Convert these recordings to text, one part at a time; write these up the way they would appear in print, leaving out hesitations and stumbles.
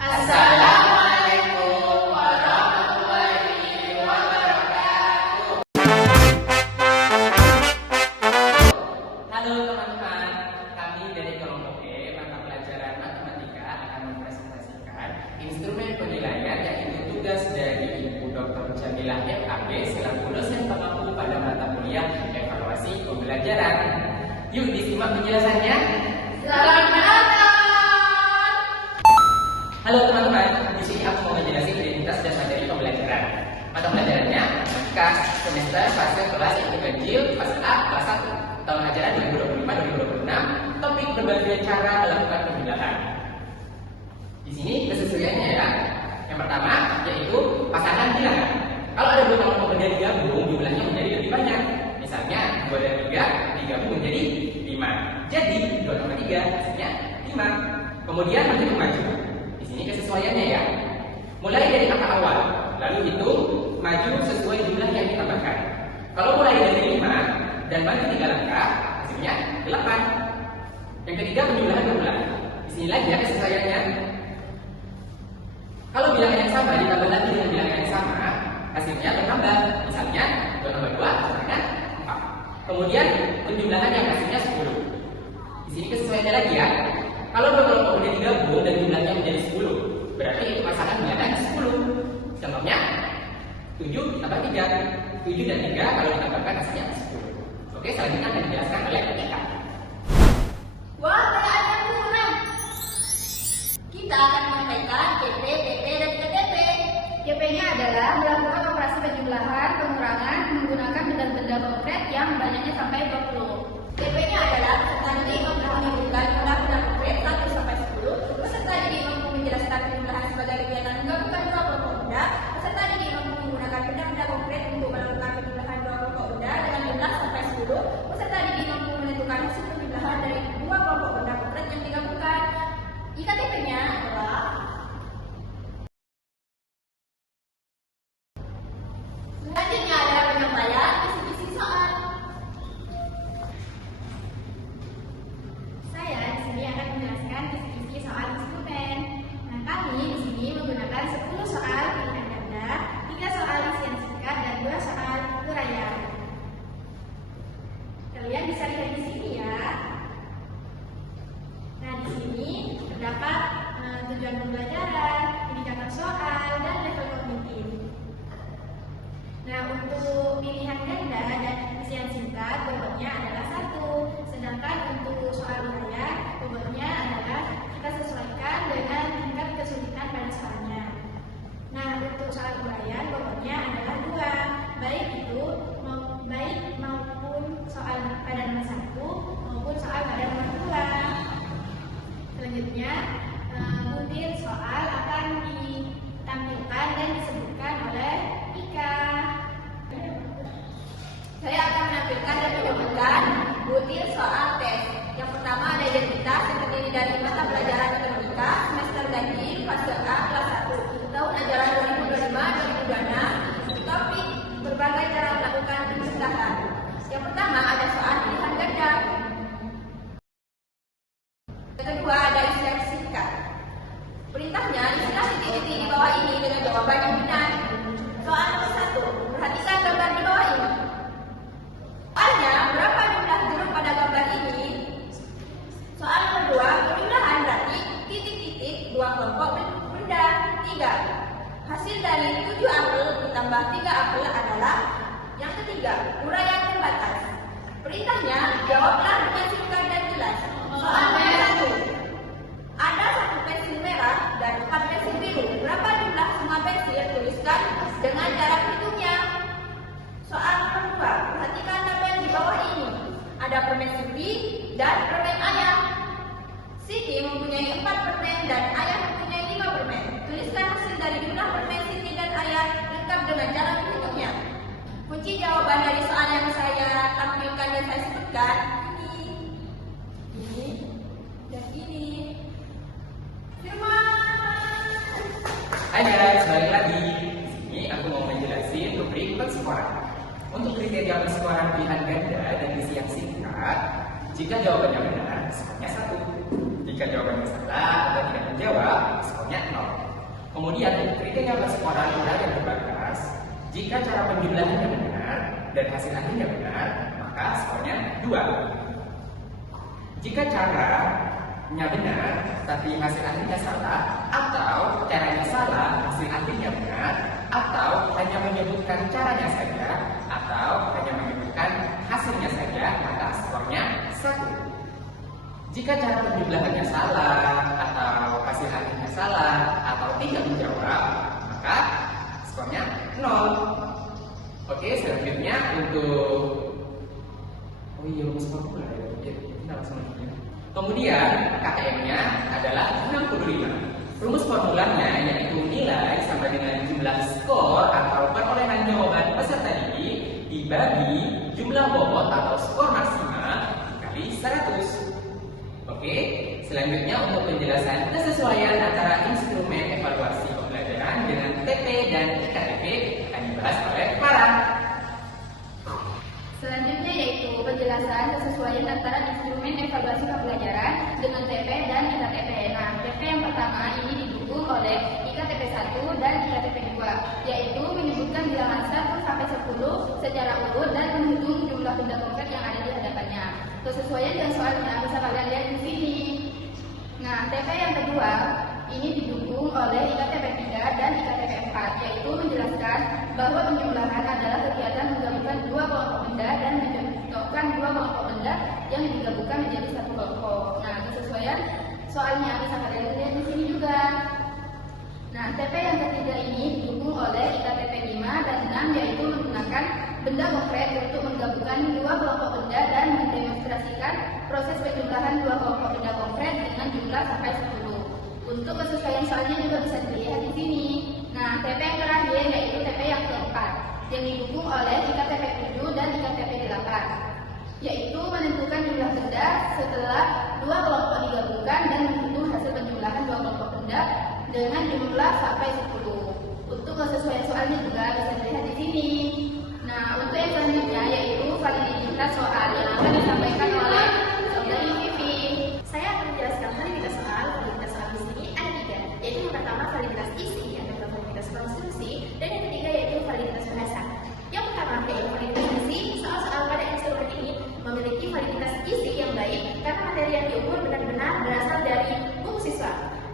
Assalamualaikum warahmatullahi wabarakatuh. Halo teman-teman, kami dari kelompok E mata pelajaran matematika akan mempresentasikan instrumen penilaian yaitu tugas dari Ibu Dr. Jamilah MAB selaku dosen pengampu pada mata kuliah evaluasi pembelajaran. Yuk disimak penjelasannya. Selamat datang. Halo teman-teman, di sini aku mau menjelaskan identitas dan materi pembelajaran. Mata pelajarannya matematika semester fase kelas yang terkecil fase A kelas 1 tahun ajaran 2025-2026. Topik berbagai cara melakukan pemilihan. Di sini kesesuaiannya ya. Yang pertama yaitu pasangan bilangan. Kalau ada dua kelompok benda digabung, jumlahnya menjadi lebih banyak. Misalnya 2 dan 3 digabung menjadi 5. Jadi 2 tambah 3 hasilnya 5. Kemudian menghitung maju. Ini kesesuaiannya ya. Mulai dari angka awal, lalu hitung maju sesuai jumlah yang ditambahkan. Kalau mulai dari 5 dan maju 3 langkah, hasilnya 8. Yang ketiga penjumlahan berulang. Di sini lagi ya kesesuaiannya. Kalau bilangan yang sama ditambah lagi dengan bilangan yang sama, hasilnya bertambah. Misalnya 2 tambah 2 hasilnya 4. Kemudian penjumlahan yang hasilnya 10. Di sini kesesuaiannya lagi ya. Kalau dua kelompok benda digabung dan jumlahnya menjadi 10, berarti itu pasangan bilangan 10. Contohnya 7 ditambah 3. 7 dan 3 kalau ditambahkan hasilnya 10. Oke, selanjutnya akan dijelaskan oleh Eka. Wah, pertanyaan kurang. Kita akan menyampaikan GP, PP, dan KTP. GP-nya adalah melakukan operasi penjumlahan, pengurangan menggunakan benda-benda konkret yang banyaknya sampai 20. PP-nya adalah peserta didik mampu menyebutkan benda-benda konkret 1 sampai 10. Peserta didik mampu menjelaskan penjumlahan sebagai kegiatan menggabungkan dua kelompok benda. Peserta didik mampu menggunakan benda-benda konkret untuk melakukan penjumlahan dua kelompok benda dengan jumlah sampai 10. Peserta didik mampu menentukan hasil penjumlahan dari dua kelompok benda konkret yang digabungkan. IKTP-nya adalah selanjutnya adalah penyampaian kisi-kisi soal. Saya di sini akan menjelaskan kisi-kisi soal instrumen. Nah, kami di sini menggunakan 10 soal pilihan ganda, 3 soal isian singkat, dan 2 soal uraian. Kalian bisa lihat di sini ya. Nah, di sini terdapat tujuan pembelajaran, indikator soal, dan level kognitif. Nah, untuk pilihan ganda dan isian singkat, bobotnya adalah 1. Sedangkan untuk soal uraian, bobotnya adalah kita sesuaikan dengan tingkat kesulitan pada soalnya. Nah, untuk soal uraian, bobotnya adalah 2. Baik maupun soal pada nomor 1 maupun soal pada nomor 2. Selanjutnya, butir soal akan ditampilkan dan disebutkan oleh Ika. Saya akan menampilkan dan menyebutkan butir soal tes. Yang pertama ada identitas yang terdiri dari mata pelajaran matematika semester ganjil fase A kelas 1 tahun ajaran 2025-2026. Topik berbagai cara melakukan penjumlahan. Yang pertama ada soal pilihan ganda. Yang kedua ada isian singkat. Perintahnya isilah titik-titik di bawah ini dengan jawaban yang benar. Soal nomor 1, perhatikan gambar di bawah ini. Soalnya, berapa jumlah jeruk pada gambar ini? Soal nomor 2, penjumlahan berarti titik-titik 2 kelompok benda. 3. Hasil dari 7 apel ditambah 3 apel adalah yang ketiga, uraian terbatas. Perintahnya, jawablah dengan singkat dan jelas. Soal nomor 1, ada 1 pensil merah dan 4 pensil biru. Berapa jumlah semua pensil? Tuliskan dengan cara hitungnya. Soal nomor 2, perhatikan tabel di bawah ini. Ada permen Siti dan permen Ayah. Siti mempunyai 4 permen dan Ayah mempunyai 5 permen. Tuliskan hasil dari jumlah permen Siti dan Ayah lengkap dengan cara menghitungnya. Kunci jawaban dari soal yang saya tampilkan dan saya sebutkan ini dan ini. Hai guys, balik lagi. Di sini aku mau menjelaskan rubrik penskoran. Untuk kriteria penskoran pilihan ganda dan isi yang singkat, jika jawabannya benar, skornya 1. Jika Jika jawabannya salah atau tidak menjawab, skornya 0. Kemudian kriteria berskor adalah yang terbatas. Jika cara penjumlahannya benar dan hasil akhirnya benar, maka skornya 2. Jika caranya benar tapi hasil akhirnya salah, atau caranya salah hasil akhirnya benar, atau hanya menyebutkan caranya saja, atau hanya menyebutkan hasilnya saja, maka skornya 1. Jika cara penjumlahannya salah, atau hasil akhirnya salah, atau tidak menjawab, maka skornya 0. Oke, selanjutnya untuk rumus formula ya. Kita langsung lanjutnya. Kemudian KM-nya adalah 65. Rumus formulanya yaitu nilai sama dengan jumlah skor atau perolehan jawaban peserta didik dibagi jumlah bobot atau skor maksimal dikali 100. Oke, selanjutnya untuk penjelasan kesesuaian antara instrumen evaluasi pembelajaran dengan TP dan IKTP akan dibahas oleh Farah. Selanjutnya yaitu penjelasan kesesuaian antara instrumen evaluasi pembelajaran dengan TP dan IKTP. Nah, TP yang pertama ini didukung oleh IKTP 1 dan IKTP 2, yaitu menyebutkan bilangan 1 sampai 10 secara urut dan menghitung jumlah benda konkret yang ada di hadapannya. Kesesuaian dan soalnya bisa kalian lihat di sini. Nah, TP yang kedua ini didukung oleh IKTP 3 dan IKTP 4, yaitu menjelaskan bahwa penjumlahan adalah kegiatan menggabungkan dua kelompok benda dan mencocokkan dua kelompok benda yang digabungkan menjadi satu kelompok. Nah, kesesuaian soalnya bisa kalian lihat di sini juga. Nah, TP yang ketiga ini didukung oleh IKTP 5 dan 6, yaitu menggunakan benda konkret untuk menggabungkan dua kelompok benda dan mendemonstrasikan proses penjumlahan dua kelompok benda konkret dengan jumlah sampai 10. Untuk kesesuaian soalnya juga bisa dilihat di sini. Nah, TP yang terakhir yaitu TP yang keempat, yang didukung oleh IKTP 7 dan IKTP 8, yaitu menentukan jumlah benda setelah dua kelompok digabungkan dan menghitung hasil penjumlahan dua kelompok benda dengan jumlah sampai 10. Untuk kesesuaian soalnya juga bisa dilihat di sini. Nah, untuk yang selanjutnya yaitu validitas soal yang akan disampaikan oleh Saudari Vivi. Saya akan menjelaskan validitas soal. Validitas soal di sini ada 3, yaitu yang pertama validitas isi, yang kedua validitas konstruksi, dan yang ketiga yaitu validitas bahasa. Yang pertama yaitu validitas isi. Soal-soal pada instrumen ini memiliki validitas isi yang baik karena materi yang diukur benar-benar berasal dari buku siswa,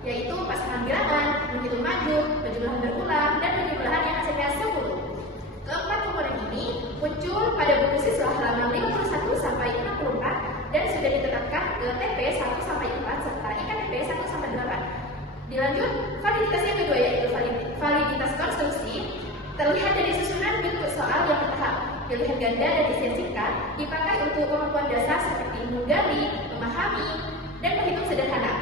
yaitu pasangan bilangan, menghitung maju, penjumlahan berulang, dan penjumlahan yang hasilnya 10. Keempat komponen ini muncul pada buku siswa halaman 51 sampai 64 dan sudah ditetapkan ke TP 1 sampai 4 serta IKTP 1 sampai 8. Dilanjut, validitas yang kedua yaitu validitas konstruksi. Terlihat dari susunan bentuk soal yang bertahap. Pilihan ganda dan isian singkat dipakai untuk kemampuan dasar seperti menggali, memahami, dan menghitung sederhana.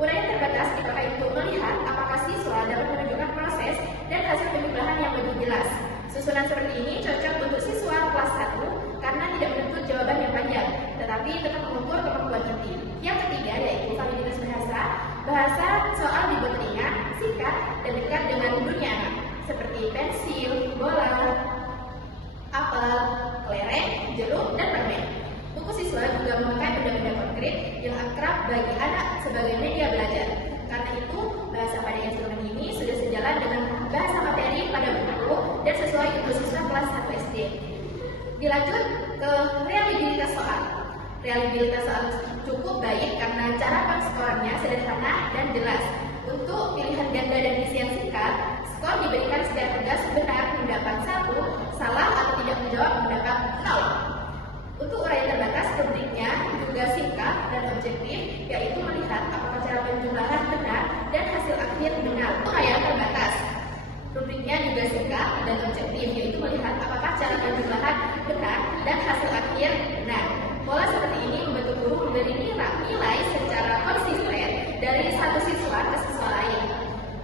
Uraian terbatas dipakai untuk melihat apakah siswa dapat menunjukkan proses dan hasil penjumlahan yang lebih jelas. Susunan seperti ini cocok untuk siswa kelas 1 karena tidak menuntut jawaban yang panjang, tetapi tetap mengukur kemampuan inti. Yang ketiga yaitu validitas bahasa. Bahasa soal dibuat ringan, singkat, dan dekat dengan dunia anak, seperti pensil, bola, apel, kelereng, jeruk, dan permen. Buku siswa juga memakai benda-benda konkret yang akrab bagi anak sebagai media belajar. Karena itu, bahasa pada instrumen ini sudah sejalan dengan bahasa materi pada buku dan sesuai untuk siswa kelas 1 SD. Dilanjut ke reliabilitas soal. Reliabilitas soal cukup baik karena cara penskorannya sederhana dan jelas. Untuk pilihan ganda dan isian singkat, skor diberikan secara tegas benar mendapat 1, salah atau tidak menjawab mendapat 0. Untuk uraian terbatas, rubriknya juga singkat dan objektif, yaitu melihat apakah cara penjumlahan benar dan hasil akhir benar. Untuk uraian terbatas, rubriknya juga singkat dan objektif, yaitu melihat apakah cara penjumlahan benar dan hasil akhir benar. Pola seperti ini membantu guru memberi nilai secara konsisten dari satu siswa ke siswa lain.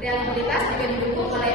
Reliabilitas juga didukung oleh